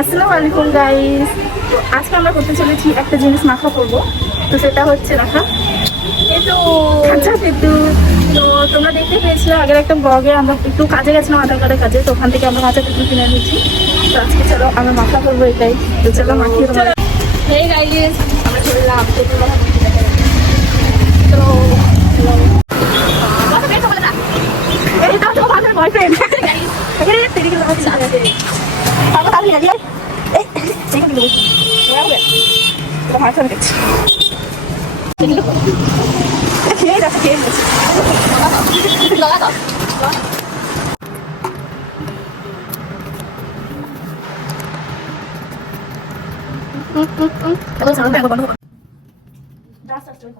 আসসালামু আলাইকুম গাইস। তো আজকে আমরা করতে চলেছি একটা জিনিস মাখা করবো। তো সেটা হচ্ছে রাখা কিন্তু আচ্ছা কিন্তু তো তোমরা দেখতে পেয়েছিলে আগের একটা ব্লগে আমরা একটু কাজে গেছিলাম আধার কার্ডের কাজে, তো ওখান থেকে আমরা কাঁচা তেঁতুল কিনে নিয়েছি। তো আজকে চলো আমরা মাখা করবো এটাই। তো চলো মাখিয়ে তোমার এই গাইস আমরা চললাম তেঁতুল মাখা করতে দেখা যাচ্ছে। তো এটা তো আমার বয়ফ্রেন্ড এখানে তেরি করে আছে আমরা তাহলে গেলি এই ঠিক আছে দিবো তো মাথা নিচ্ছি খেয়ে যাচ্ছে খেয়ে যাচ্ছে লাগা দাও এবার সাউন্ড একবার বন্ধ করো দাস দাস চল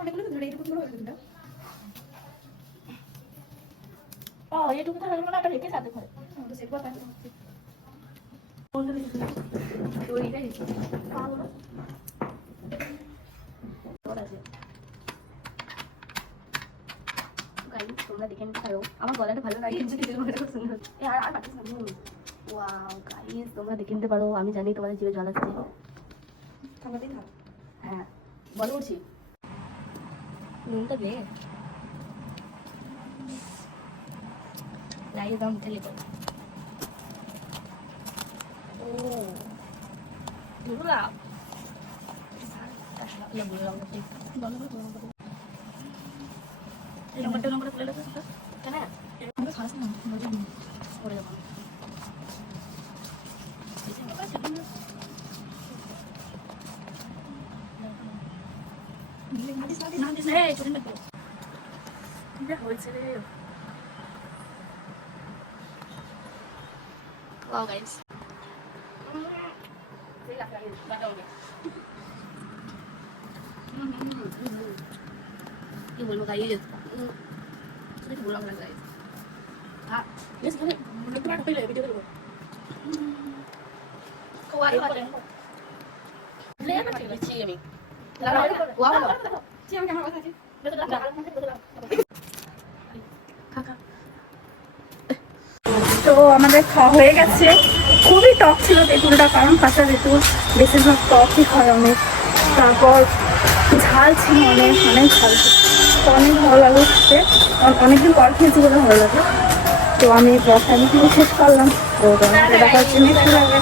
অনেকগুলো ধরে এইটুকু ধরে হয়ে গেল এইটুকু ধরে গেল না এটা রেখে সাথে করে তো সেট কথা বন্ধ করে দিই তো এইটাই দিচ্ছি বলো গাইস তোমরা দেখে নিতে পারো আমার গলাটা ভালো লাগে যদি তোমাদের খুব সুন্দর আর পাচ্ছিস না ওয়াও গাইস তোমরা দেখে নিতে পারো আমি জানি তোমাদের জিভে জল আসছে থামাতেই থাক হ্যাঁ বলো বলছি নুনটা দে লাইয়ে দাম ঢেলে পড়ে ও দুলা আসলে বুঝে গেল ঠিক বলো এই নম্বরটা খুলে দাও তো কেন এটা খাস না মজা নেই করে দাও Wow guys. Ini boleh makan ini. Ini pulang kan guys. Ah, ini sekarang belum pernah pilih video dulu. Kuat kuat. Lihat apa sih cium ini? Wow. Cium kamera apa sih? Betul tak? Kakak. তো আমাদের খাওয়া হয়ে গেছে। খুবই টক ছিল তেঁতুলটা, কারণ কাঁচা তেঁতুল বেশিরভাগ টকই হয় অনেক। তারপর ঝাল ছিল অনেক অনেক ঝাল ছিল, তো অনেক ভালো লাগলো খেতে। অনেকদিন পর খেয়েছি বলে ভালো লাগে। তো আমি ব্লগটা আমি শেষ করলাম। তো দেখা হচ্ছে নেক্সট ব্লগে।